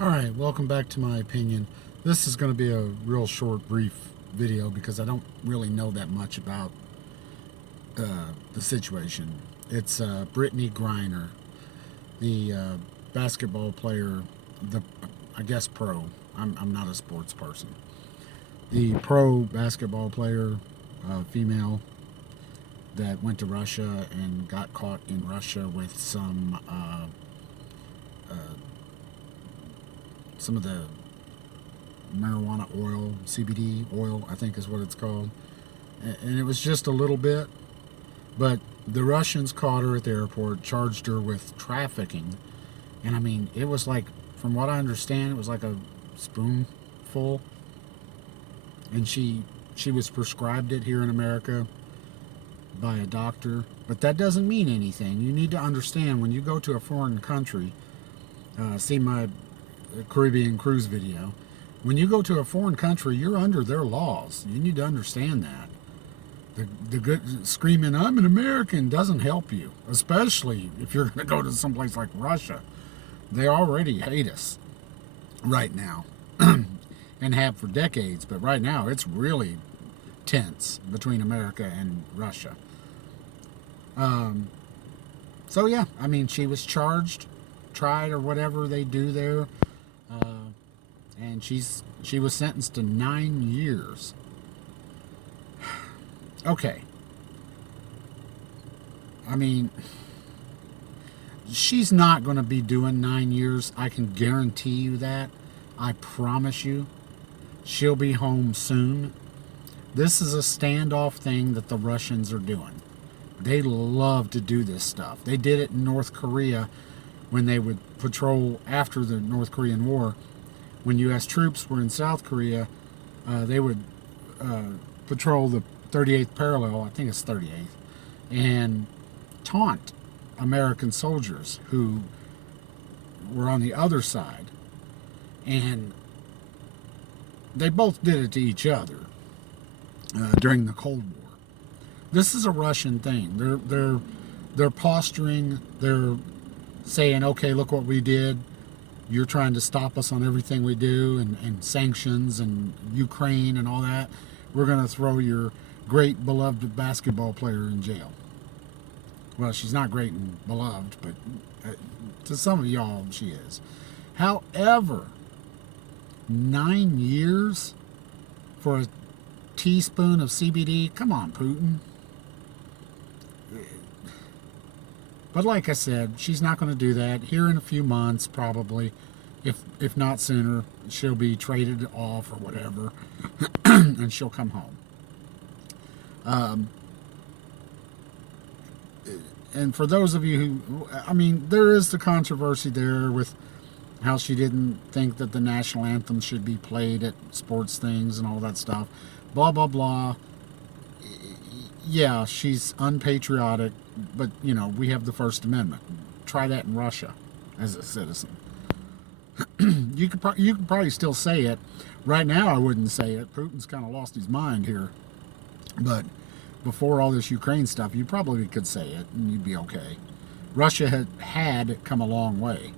Alright, welcome back to my opinion. This is going to be a real short, brief video because I don't really know that much about the situation. It's Britney Griner, the basketball player, the I guess pro. I'm not a sports person. The pro basketball player, female, that went to Russia and got caught in Russia with uh, some of the marijuana oil, CBD oil, I think is what it's called. And it was just a little bit, but the Russians caught her at the airport, charged her with trafficking. And I mean, it was like, from what I understand, it was like a spoonful. And she was prescribed it here in America by a doctor. But that doesn't mean anything. You need to understand when you go to a foreign country, see my Caribbean cruise video. When you go to a foreign country, you're under their laws. You need to understand that. The good screaming, "I'm an American," doesn't help you, especially if you're going to go to someplace like Russia. They already hate us right now and have for decades, but right now it's really tense between America and Russia. Um, so, yeah, I mean, she was charged, tried, or whatever they do there. Uh, and she was sentenced to 9 years. Okay, I mean, she's not going to be doing 9 years. I can guarantee you that. I promise you, she'll be home soon. This is a standoff thing that the Russians are doing. They love to do this stuff. They did it in North Korea when they would patrol after the North Korean War. When U.S. troops were in South Korea, they would uh, patrol the 38th parallel, I think it's 38th, and taunt American soldiers who were on the other side. And they both did it to each other during the Cold War. This is a Russian thing. They're posturing. They're saying, "Okay, look what we did. You're trying to stop us on everything we do, and sanctions and Ukraine and all that. We're going to throw your great beloved basketball player in jail." Well, she's not great and beloved, but to some of y'all, she is. However, 9 years for a teaspoon of CBD? Come on, Putin. But like I said, she's not going to do that. Here in a few months, probably, if not sooner, she'll be traded off or whatever, and she'll come home. Um, and for those of you who, I mean, there is the controversy there with how she didn't think that the national anthem should be played at sports things and all that stuff. Blah, blah, blah. Yeah, she's unpatriotic, but, you know, we have the First Amendment. Try that in Russia as a citizen. You could probably still say it. Right now, I wouldn't say it. Putin's kind of lost his mind here. But before all this Ukraine stuff, you probably could say it and you'd be okay. Russia had come a long way.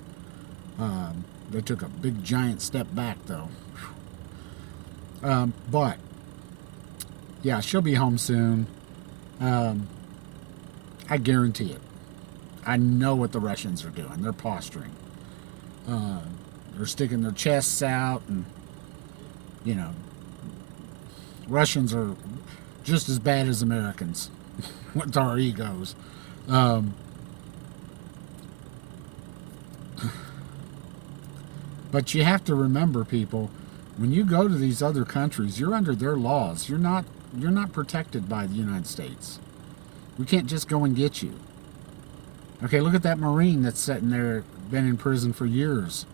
They took a big giant step back, though. But yeah, she'll be home soon. Um, I guarantee it. I know what the Russians are doing. They're posturing. Uh, they're sticking their chests out, and you know, Russians are just as bad as Americans with our egos. Um, but you have to remember, people, when you go to these other countries, you're under their laws. You're not protected by the United States. We can't just go and get you. Okay, look at that Marine that's sitting there, been in prison for years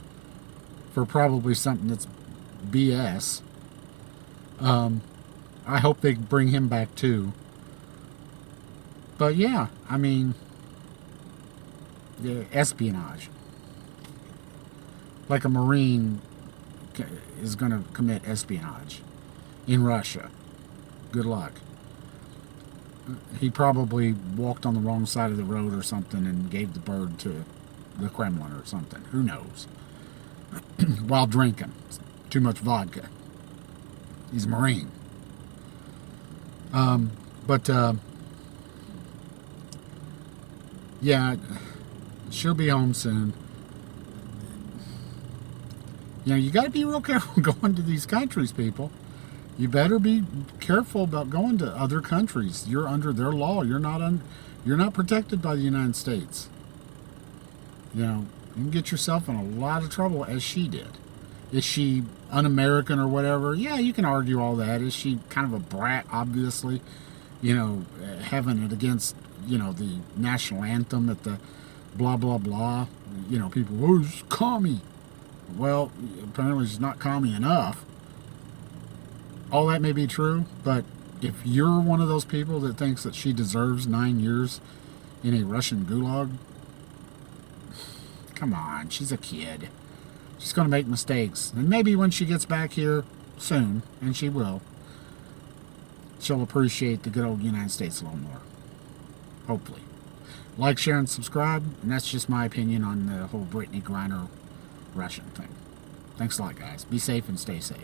for probably something that's BS. I hope they bring him back too. But yeah, I mean, espionage. Like a Marine is going to commit espionage in Russia. Good luck. He probably walked on the wrong side of the road or something and gave the bird to the Kremlin or something. Who knows? while drinking too much vodka. He's a Marine. But yeah, she'll be home soon. You know, you got to be real careful going to these countries, people. You better be careful about going to other countries. You're under their law. You're not protected by the United States. You know, you can get yourself in a lot of trouble, as she did. Is she un-American or whatever? Yeah, you can argue all that. Is she kind of a brat, obviously? You know, having it against, you know, the national anthem at the blah, blah, blah. You know, people, oh, she's commie. Well, apparently she's not commie enough. All that may be true, but if you're one of those people that thinks that she deserves 9 years in a Russian gulag, come on, she's a kid. She's going to make mistakes. And maybe when she gets back here soon, and she will, she'll appreciate the good old United States a little more. Hopefully. Like, share, and subscribe. And that's just my opinion on the whole Britney Griner Russian thing. Thanks a lot, guys. Be safe and stay safe.